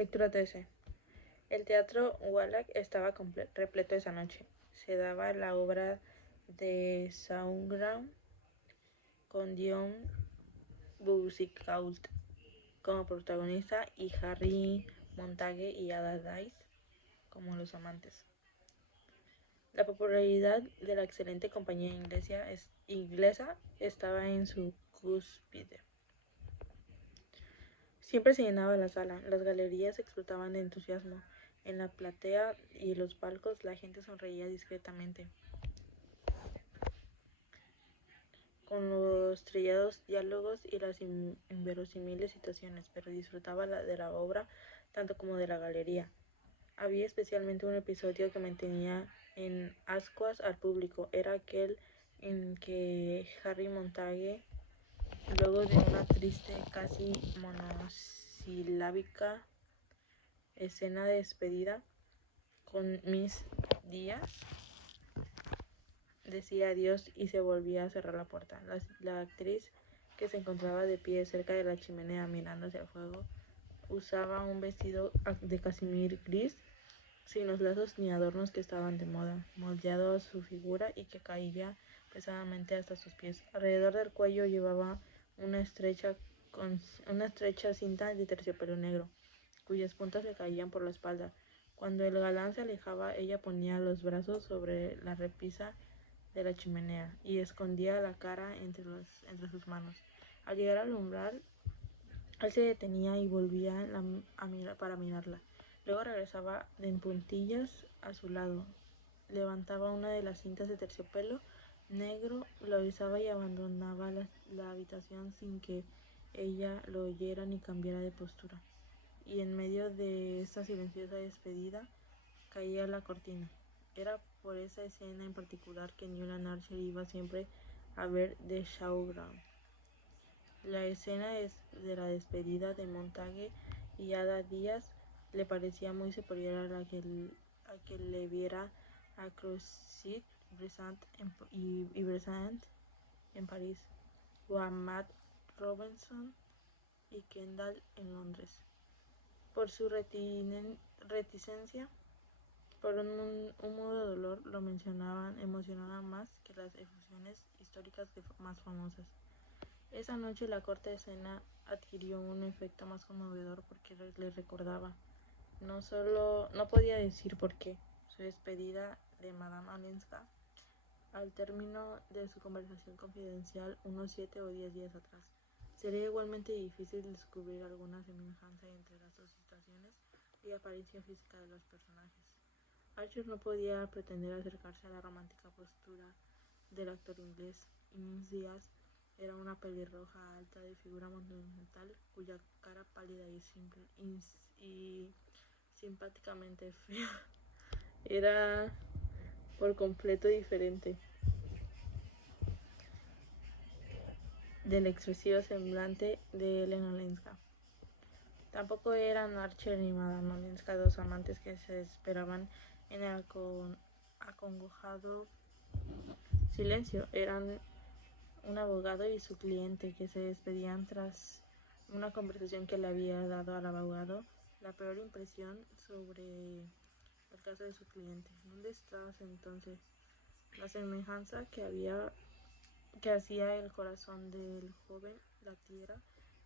Lectura 13. El teatro Wallach estaba repleto esa noche. Se daba la obra de Sauerkraut con Dion Boucicault como protagonista y Harry Montague y Ada Dice como los amantes. La popularidad de la excelente compañía inglesa estaba en su cúspide. Siempre se llenaba la sala, las galerías explotaban de entusiasmo. En la platea y los palcos la gente sonreía discretamente, con los trillados diálogos y las inverosímiles situaciones, pero disfrutaba de la obra tanto como de la galería. Había especialmente un episodio que mantenía en ascuas al público. Era aquel en que Harry Montague, luego de una triste, casi monosilábica escena de despedida con Miss Díaz, decía adiós y se volvía a cerrar la puerta. La actriz, que se encontraba de pie cerca de la chimenea mirando hacia el fuego, usaba un vestido de casimir gris, sin los lazos ni adornos que estaban de moda, moldeado a su figura y que caía pesadamente hasta sus pies. Alrededor del cuello llevaba una estrecha cinta de terciopelo negro, cuyas puntas le caían por la espalda. Cuando el galán se alejaba, ella ponía los brazos sobre la repisa de la chimenea y escondía la cara entre sus manos. Al llegar al umbral, él se detenía y volvía para mirarla. Luego regresaba en puntillas a su lado, levantaba una de las cintas de terciopelo negro, la besaba y abandonaba la habitación sin que ella lo oyera ni cambiara de postura. Y en medio de esta silenciosa despedida caía la cortina. Era por esa escena en particular que Newland Archer iba siempre a ver The Showground. La escena de la despedida de Montague y Ada Díaz le parecía muy superior a la que le viera a Creuset y Bressant en París, o a Matt Robinson y Kendall en Londres. Por su reticencia, por un mudo dolor, lo emocionaban más que las efusiones históricas más famosas. Esa noche la corta escena adquirió un efecto más conmovedor porque le recordaba, no podía decir por qué, su despedida de Madame Olenska al término de su conversación confidencial unos 7 o 10 días atrás. Sería igualmente difícil descubrir alguna semejanza entre las dos situaciones y apariencia física de los personajes. Archer no podía pretender acercarse a la romántica postura del actor inglés, y Miss Díaz era una pelirroja alta de figura monumental, cuya cara pálida y simpáticamente fea era por completo diferente del expresivo semblante de Helena Olenska. Tampoco eran Archer ni Madame Olenska dos amantes que se esperaban en el acongojado silencio. Eran un abogado y su cliente que se despedían tras una conversación que le había dado al abogado la peor impresión sobre el caso de su cliente. ¿Dónde estabas entonces? La semejanza que hacía el corazón del joven latiera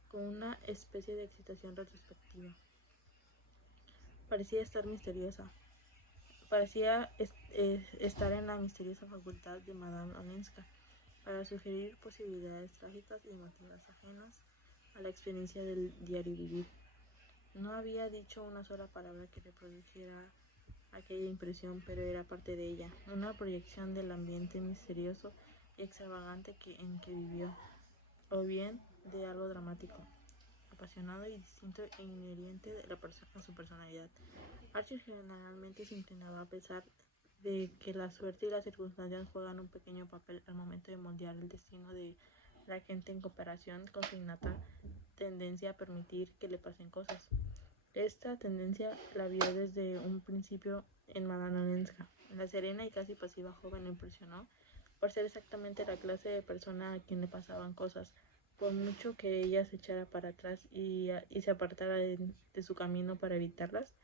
con una especie de excitación retrospectiva. Parecía estar estar en la misteriosa facultad de Madame Olenska para sugerir posibilidades trágicas y emotivas ajenas a la experiencia del diario vivir. No había dicho una sola palabra que reproduciera aquella impresión, pero era parte de ella, una proyección del ambiente misterioso y extravagante en que vivió, o bien de algo dramático, apasionado y distinto e inherente a su personalidad. Archer generalmente se inclinaba a pesar de que la suerte y las circunstancias juegan un pequeño papel al momento de moldear el destino de la gente en comparación con su innata tendencia a permitir que le pasen cosas. Esta tendencia la vio desde un principio en Madame Olenska. La serena y casi pasiva joven lo impresionó por ser exactamente la clase de persona a quien le pasaban cosas, por mucho que ella se echara para atrás y se apartara de su camino para evitarlas.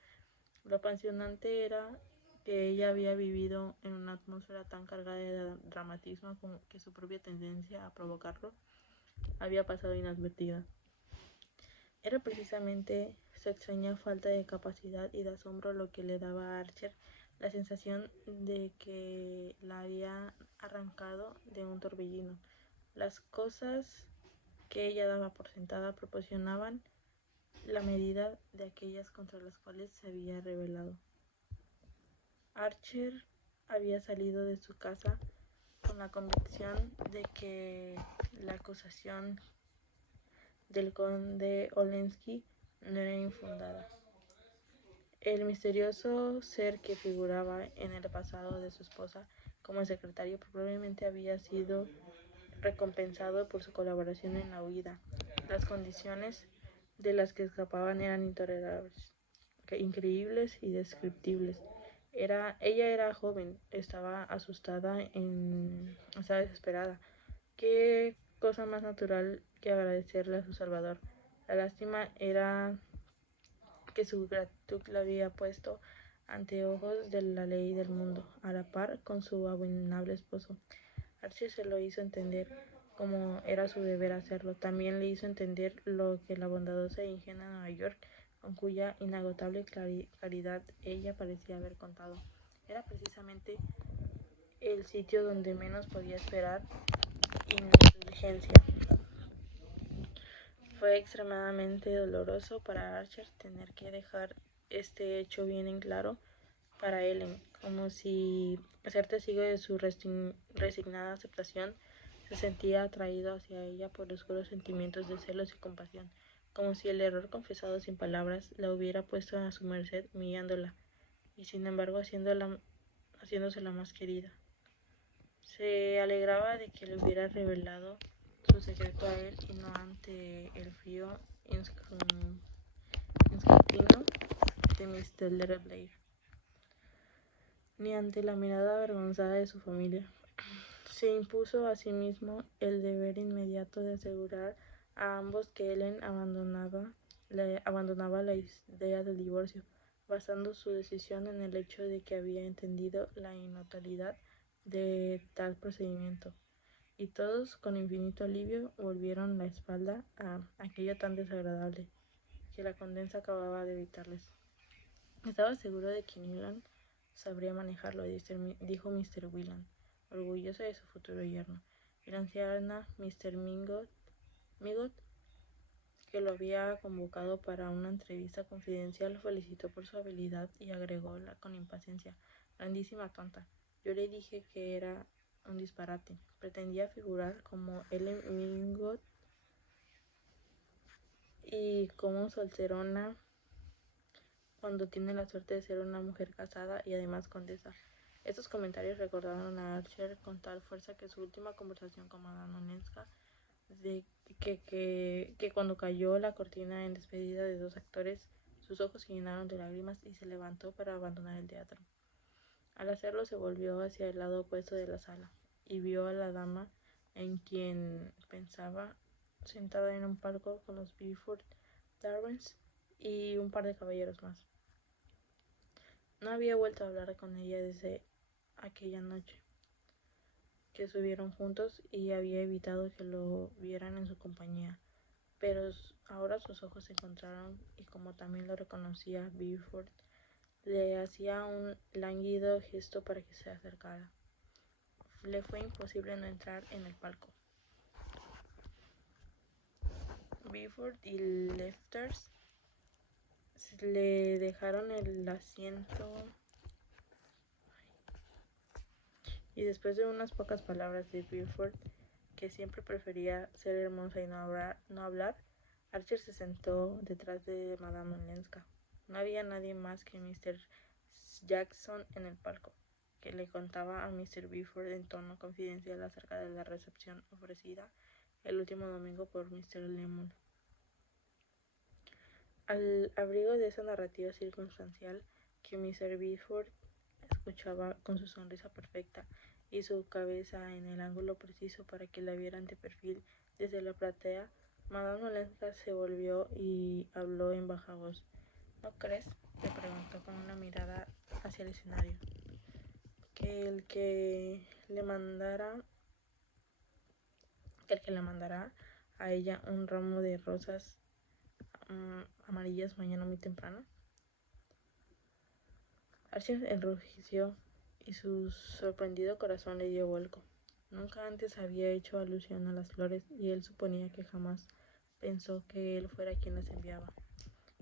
Lo apasionante era que ella había vivido en una atmósfera tan cargada de dramatismo como que su propia tendencia a provocarlo había pasado inadvertida. Era precisamente su extraña falta de capacidad y de asombro lo que le daba a Archer la sensación de que la había arrancado de un torbellino. Las cosas que ella daba por sentada proporcionaban la medida de aquellas contra las cuales se había rebelado. Archer había salido de su casa con la convicción de que la acusación del conde Olenski no era infundada. El misterioso ser que figuraba en el pasado de su esposa como secretario probablemente había sido recompensado por su colaboración en la huida. Las condiciones de las que escapaban eran intolerables, increíbles y descriptibles. Ella era joven, estaba asustada, estaba desesperada. Qué cosa más natural que agradecerle a su Salvador. La lástima era que su gratitud la había puesto ante ojos de la ley del mundo, a la par con su abominable esposo. Archie se lo hizo entender, como era su deber hacerlo. También le hizo entender lo que la bondadosa e ingenua Nueva York, con cuya inagotable claridad ella parecía haber contado, era precisamente el sitio donde menos podía esperar indulgencia. Fue extremadamente doloroso para Archer tener que dejar este hecho bien en claro para Ellen, como si ser testigo de su resignada aceptación se sentía atraído hacia ella por oscuros sentimientos de celos y compasión, como si el error confesado sin palabras la hubiera puesto a su merced, humillándola, y sin embargo haciéndose la más querida. Se alegraba de que le hubiera revelado su secreto a él y no ante el frío inscrutino de Mr. Letterbrain, ni ante la mirada avergonzada de su familia. Se impuso a sí mismo el deber inmediato de asegurar a ambos que Ellen abandonaba la idea del divorcio, basando su decisión en el hecho de que había entendido la inutilidad de tal procedimiento. Y todos, con infinito alivio, volvieron la espalda a aquello tan desagradable que la condesa acababa de evitarles. Estaba seguro de que Newland sabría manejarlo, dijo Mr. Whelan, orgulloso de su futuro yerno. Y la anciana Mr. Migott, que lo había convocado para una entrevista confidencial, lo felicitó por su habilidad y agregó con impaciencia: grandísima tonta. Yo le dije que era un disparate. Pretendía figurar como Ellen Migott y como solterona cuando tiene la suerte de ser una mujer casada y además condesa. Estos comentarios recordaron a Archer con tal fuerza que su última conversación con Madame Olenska, de que cuando cayó la cortina en despedida de dos actores, sus ojos se llenaron de lágrimas y se levantó para abandonar el teatro. Al hacerlo se volvió hacia el lado opuesto de la sala y vio a la dama en quien pensaba, sentada en un palco con los Beaufort Darwins y un par de caballeros más. No había vuelto a hablar con ella desde aquella noche que estuvieron juntos y había evitado que lo vieran en su compañía, pero ahora sus ojos se encontraron y como también lo reconocía Beaufort, le hacía un lánguido gesto para que se acercara. Le fue imposible no entrar en el palco. Beaufort y Lefthers le dejaron el asiento y después de unas pocas palabras de Beaufort, que siempre prefería ser hermosa y no hablar, Archer se sentó detrás de Madame Olenska. No había nadie más que Mr. Jackson en el palco, que le contaba a Mr. Beaufort en tono confidencial acerca de la recepción ofrecida el último domingo por Mr. Lemon. Al abrigo de esa narrativa circunstancial que Mr. Beaufort escuchaba con su sonrisa perfecta y su cabeza en el ángulo preciso para que la vieran de perfil Desde la platea, Madame Olenska se volvió y habló en baja voz. ¿No crees?, le preguntó con una mirada hacia el escenario, que el que le mandará a ella un ramo de rosas amarillas mañana muy temprano. Archer enrojeció y su sorprendido corazón le dio vuelco. Nunca antes había hecho alusión a las flores y él suponía que jamás pensó que él fuera quien las enviaba.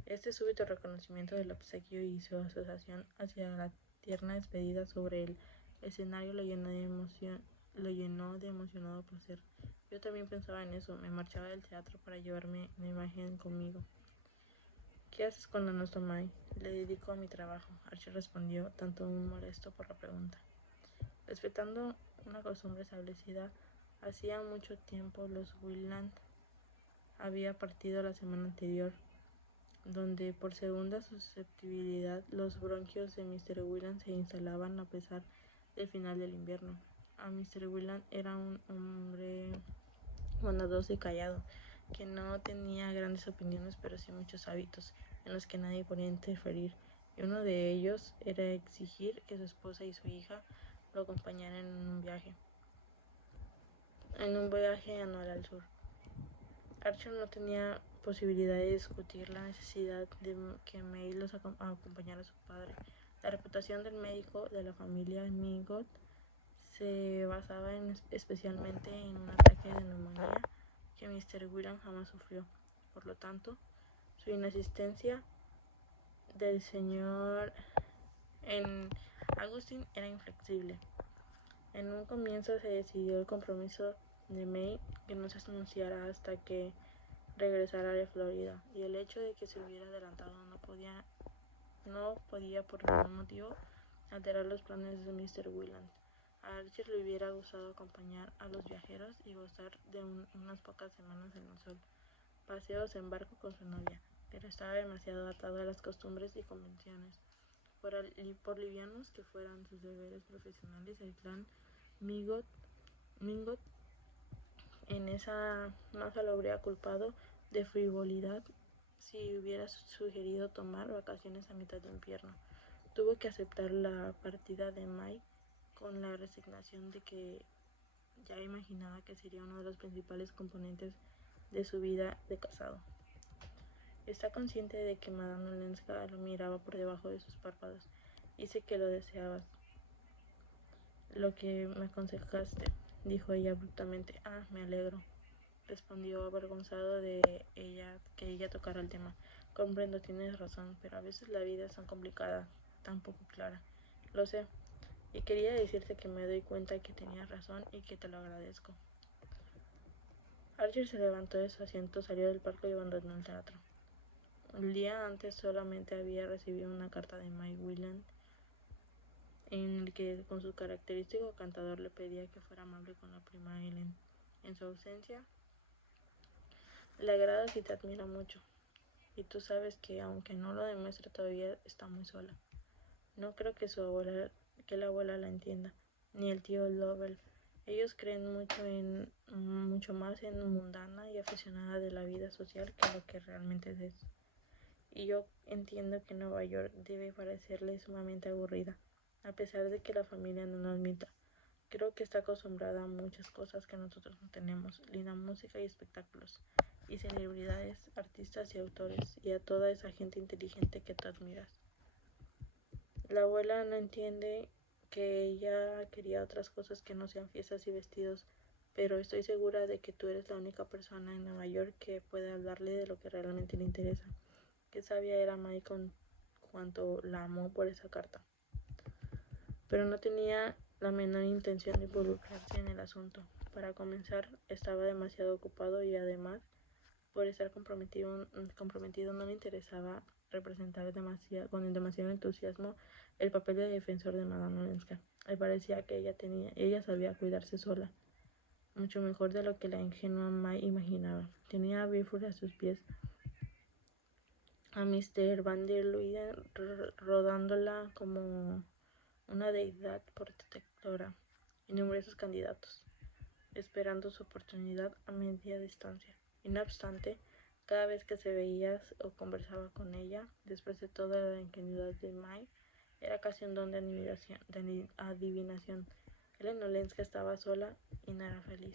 Este súbito reconocimiento del obsequio y su asociación hacia la tierna despedida sobre el escenario lo llenó de emocionado placer. Yo también pensaba en eso. Me marchaba del teatro para llevarme la imagen conmigo. ¿Qué haces cuando no está May? Le dedico a mi trabajo, Archie respondió, tanto molesto por la pregunta. Respetando una costumbre establecida, hacía mucho tiempo los Wieland había partido la semana anterior, donde por segunda susceptibilidad los bronquios de Mr. Wieland se instalaban a pesar del final del invierno. Mr. Wieland era un hombre bondadoso y callado, que no tenía grandes opiniones pero sí muchos hábitos en los que nadie podía interferir, y uno de ellos era exigir que su esposa y su hija lo acompañaran en un viaje anual al sur. Archer no tenía posibilidad de discutir la necesidad de que May los acompañara a su padre. La reputación del médico de la familia Mingot se basaba especialmente en un ataque de neumonía que Mr. Wieland jamás sufrió. Por lo tanto, su inasistencia del señor en Agustín era inflexible. En un comienzo se decidió el compromiso de May que no se anunciara hasta que regresara de Florida, y el hecho de que se hubiera adelantado no podía por ningún motivo alterar los planes de Mr. Wieland. A Archer le hubiera gustado acompañar a los viajeros y gozar de unas pocas semanas en el sol, paseos en barco con su novia, pero estaba demasiado atado a las costumbres y convenciones. Por livianos que fueran sus deberes profesionales, el clan Mingot en esa masa lo habría culpado de frivolidad si hubiera sugerido tomar vacaciones a mitad de invierno. Tuvo que aceptar la partida de May con la resignación de que ya imaginaba que sería uno de los principales componentes de su vida de casado. Está consciente de que Madame Olenska lo miraba por debajo de sus párpados. Hice que lo deseabas. Lo que me aconsejaste, dijo ella abruptamente. Me alegro, respondió avergonzado de que ella tocara el tema. Comprendo, tienes razón, pero a veces la vida es tan complicada, tan poco clara. Lo sé, y quería decirte que me doy cuenta que tenías razón y que te lo agradezco. Archer se levantó de su asiento, salió del parque y abandonó el teatro. El día antes solamente había recibido una carta de May Wieland en el que con su característico cantador le pedía que fuera amable con la prima Ellen. En su ausencia, le agradas y te admira mucho, y tú sabes que aunque no lo demuestre todavía está muy sola. No creo que la abuela la entienda, ni el tío Lovell. Ellos creen mucho más en mundana y aficionada de la vida social que lo que realmente es. Y yo entiendo que Nueva York debe parecerle sumamente aburrida, a pesar de que la familia no lo admita. Creo que está acostumbrada a muchas cosas que nosotros no tenemos, linda música y espectáculos, y celebridades, artistas y autores, y a toda esa gente inteligente que tú admiras. La abuela no entiende que ella quería otras cosas que no sean fiestas y vestidos, pero estoy segura de que tú eres la única persona en Nueva York que puede hablarle de lo que realmente le interesa. Qué sabia era May con cuanto la amó por esa carta. Pero no tenía la menor intención de involucrarse en el asunto. Para comenzar, estaba demasiado ocupado y además, por estar comprometido no le interesaba representar con demasiado entusiasmo el papel de defensor de Madame Olenska. Le parecía que ella sabía cuidarse sola, mucho mejor de lo que la ingenua May imaginaba. Tenía a Bifur a sus pies, a Mr. Van der Luyden rodándola como una deidad protectora, y numerosos candidatos. esperando su oportunidad a media distancia. Y no obstante, cada vez que se veía o conversaba con ella, después de toda la ingenuidad de May, era casi un don de adivinación. Helen Olenska estaba sola y no era feliz.